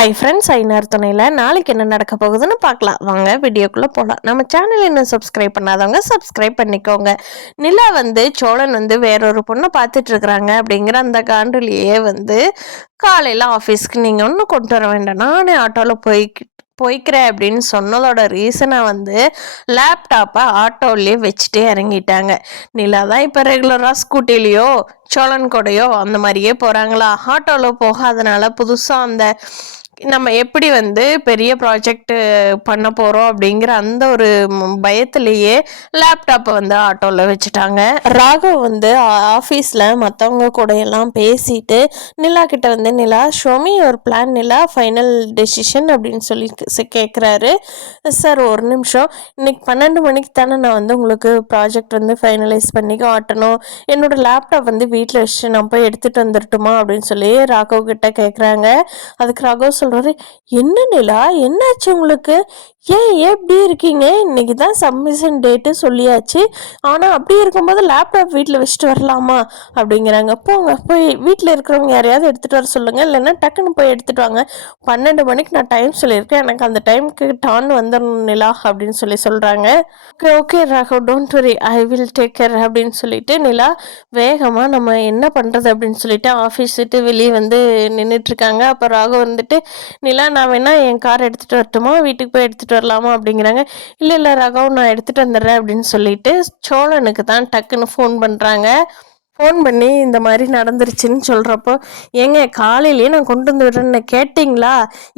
Hi friends, ஐநார் துணையில் நாளைக்கு என்ன நடக்க போகுதுன்னு பார்க்கலாம். வாங்க வீடியோக்குள்ளே போகலாம். நம்ம சேனல் இன்னும் சப்ஸ்கிரைப் பண்ணாதவங்க சப்ஸ்கிரைப் பண்ணிக்கோங்க. நிலா சோழன் வேறொரு பொண்ணை பார்த்துட்டு இருக்கிறாங்க அப்படிங்கிற அந்த காண்டிலேயே காலையில் ஆஃபீஸ்க்கு நீங்கள் ஒன்றும் கொண்டு வர வேண்டாம், நானே ஆட்டோவில் போய்க்கிறேன் அப்படின்னு சொன்னதோட ரீசனை லேப்டாப்பை ஆட்டோவிலே வச்சுட்டே இறங்கிட்டாங்க. நிலா தான் இப்போ ரெகுலராக ஸ்கூட்டிலேயோ சோழன் கூடையோ அந்த மாதிரியே போகிறாங்களா, ஆட்டோவில் போகாதனால புதுசாக நம்ம எப்படி பெரிய ப்ராஜெக்ட் பண்ண போகிறோம் அப்படிங்கிற அந்த ஒரு பயத்திலேயே லேப்டாப்பை ஆட்டோவில் வச்சுட்டாங்க. ராகவ் ஆஃபீஸில் மற்றவங்க கூட எல்லாம் பேசிட்டு நிலா கிட்ட நிலா ஷோமி ஒரு பிளான், நிலா ஃபைனல் டெசிஷன் அப்படின்னு சொல்லி கேட்குறாரு. சார் ஒரு நிமிஷம், இன்னைக்கு 12 மணிக்கு தானே நான் உங்களுக்கு ப்ராஜெக்ட் ஃபைனலைஸ் பண்ணி காட்டணும், என்னோட லேப்டாப் வீட்டில் வச்சு நான் போய் எடுத்துகிட்டு வந்துடட்டுமா அப்படின்னு சொல்லி ராகவ் கிட்ட கேட்குறாங்க. அதுக்கு ராகவ் சொல்கிறாரு, என்ன நிலா என்னாச்சு உங்களுக்கு, ஏன் எப்படி இருக்கீங்க, இன்னைக்கு தான் சப்மிஷன் டேட்டு சொல்லியாச்சு, ஆனால் அப்படி இருக்கும்போது லேப்டாப் வீட்டில் வச்சுட்டு வரலாமா அப்படிங்கிறாங்க. போங்க போய் வீட்டில் இருக்கிறவங்க யாரையாவது எடுத்துகிட்டு வர சொல்லுங்கள், இல்லைன்னா டக்குன்னு போய் எடுத்துகிட்டு வாங்க, 12 மணிக்கு நான் டைம் சொல்லியிருக்கேன், எனக்கு அந்த டைமுக்கு டான் வந்துடணும் நிலா அப்படின்னு சொல்கிறாங்க. Okay okay Raghav, don't worry, I will take care அப்படின்னு சொல்லிட்டு நிலா வேகமாக நம்ம என்ன பண்ணுறது அப்படின்னு சொல்லிட்டு ஆஃபீஸ் விட்டு வெளியே நின்றுட்டுருக்காங்க. அப்போ ராகவ் நிலா நான் வேணா என் கார் எடுத்துகிட்டு வரட்டுமா, வீட்டுக்கு போய் எடுத்துகிட்டு வரலாமா அப்படிங்கிறாங்க. இல்லை ராகவ், நான் எடுத்துகிட்டு வந்துடுறேன் அப்படின்னு சொல்லிட்டு சோழனுக்கு தான் டக்குன்னு ஃபோன் பண்ணுறாங்க. ஃபோன் பண்ணி இந்த மாதிரி நடந்துருச்சுன்னு சொல்கிறப்போ, ஏங்க காலையிலேயே நான் கொண்டு வந்து விடுறேன்னு கேட்டிங்களா,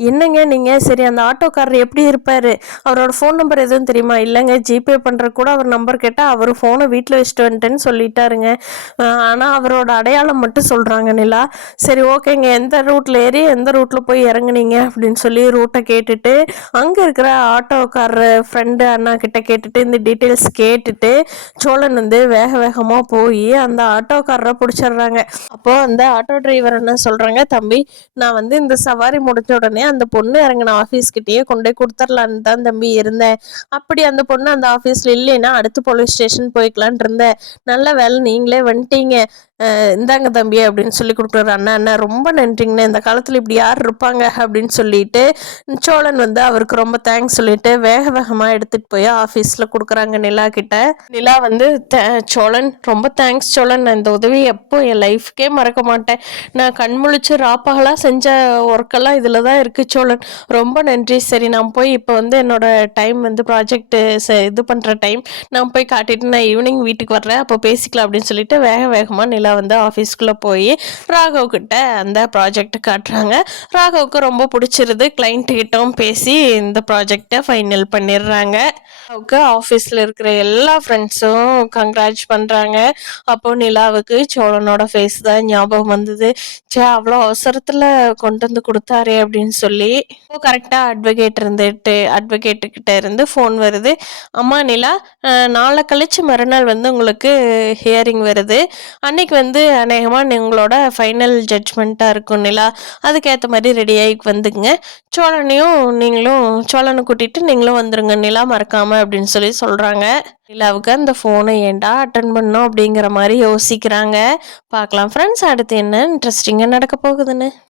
என்னங்க நீங்கள், சரி அந்த ஆட்டோக்காரர் எப்படி இருப்பார், அவரோட ஃபோன் நம்பர் எதுவும் தெரியுமா, இல்லைங்க ஜிபே பண்ணுற கூட அவர் நம்பர் கேட்டால் அவர் ஃபோனை வீட்டில் வச்சுட்டு வந்துட்டேன்னு சொல்லிட்டாருங்க, ஆனால் அவரோட அடையாளம் மட்டும் சொல்கிறாங்க நிலா. சரி ஓகேங்க, எந்த ரூட்டில் ஏறி எந்த ரூட்டில் போய் இறங்குனீங்க அப்படின்னு சொல்லி ரூட்டை கேட்டுட்டு அங்கே இருக்கிற ஆட்டோக்காரர் ஃப்ரெண்டு அண்ணா கிட்ட கேட்டுட்டு இந்த டீட்டெயில்ஸ் கேட்டுட்டு சோழன் வேக வேகமாக போய் அந்த ஆட்டோக்காரரை பிடிச்சிடுறாங்க. அப்போ அந்த ஆட்டோ டிரைவர் என்ன சொல்றாங்க, தம்பி நான் இந்த சவாரி முடிஞ்ச உடனே அந்த பொண்ணு இறங்கின ஆஃபீஸ்கிட்டயே கொண்டு போய் கொடுத்துடலான்னு தான் தம்பி இருந்தேன், அப்படி அந்த பொண்ணு அந்த ஆஃபீஸில் இல்லைன்னா அடுத்து போலீஸ் ஸ்டேஷன் போய்க்கலான் இருந்தேன், நல்ல வேலை நீங்களே வந்துட்டீங்க, இந்தாங்க தம்பி அப்படின்னு சொல்லி கொடுக்குறாரு. அண்ணா ரொம்ப நன்றிங்கண்ணே, இந்த காலத்தில் இப்படி யார் இருப்பாங்க அப்படின்னு சொல்லிட்டு சோழன் அவருக்கு ரொம்ப தேங்க்ஸ் சொல்லிட்டு வேக வேகமாக எடுத்துகிட்டு போய் ஆஃபீஸில் கொடுக்குறாங்க நிலா கிட்ட. நிலா சோழன் ரொம்ப தேங்க்ஸ் சோழன், நான் இந்த உதவி எப்போ என் லைஃப்கே மறக்க மாட்டேன், நான் கண்முழிச்சு ராப்பகலாக செஞ்ச ஒர்க்கெல்லாம் இதில் தான் இருக்குது சோழன், ரொம்ப நன்றி, சரி நான் போய் இப்போ என்னோட டைம் ப்ராஜெக்ட் இது பண்ணுற டைம், நான் போய் காட்டிட்டு நான் ஈவினிங் வீட்டுக்கு வர்றேன், அப்போ பேசிக்கலாம் அப்படின்னு சொல்லிட்டு வேக வேகமாக நிலா ஆஃபீஸ்க்குள்ளே போய் ராகவ் கிட்ட அந்த ப்ராஜெக்ட் காட்டுறாங்க. ராகவுக்கு ரொம்ப பிடிச்சிருது, கிளைண்ட் கிட்டவும் பேசி இந்த ப்ராஜெக்டை ஃபைனல் பண்ணிடுறாங்க. ராகவுக்கு ஆஃபீஸில் இருக்கிற எல்லா ஃப்ரெண்ட்ஸும் கங்க்ராட்ஸ் பண்ணுறாங்க. அப்போ நிலாவுக்கு சோழனோட ஃபேஸ் தான் ஞாபகம் வந்தது, அவ்வளோ அவசரத்தில் கொண்டு கொடுத்தாரே அப்படின்னு சொல்லி. இப்போ கரெக்டாக அட்வொகேட்டுக்கிட்ட இருந்து ஃபோன் வருது, அம்மா நிலா நாளை கழிச்சு மறுநாள் உங்களுக்கு ஹியரிங் வருது, அன்னைக்கு அநேகமாக உங்களோட ஃபைனல் ஜட்ஜ்மெண்ட்டாக இருக்கும் நிலா, அதுக்கேற்ற மாதிரி ரெடியாகி வந்துங்க, சோழனை கூட்டிகிட்டு நீங்களும் வந்துருங்க நிலா மறக்காமல் அப்படின்னு சொல்லி சொல்கிறாங்க. நிலாவுக்கு அந்த ஃபோனை ஏண்டா அட்டன் பண்ணோம் அப்படிங்கிற மாதிரி யோசிக்கிறாங்க. பார்க்கலாம் ஃப்ரெண்ட்ஸ், அடுத்து என்ன இன்ட்ரெஸ்டிங்காக நடக்க போகுதுன்னு.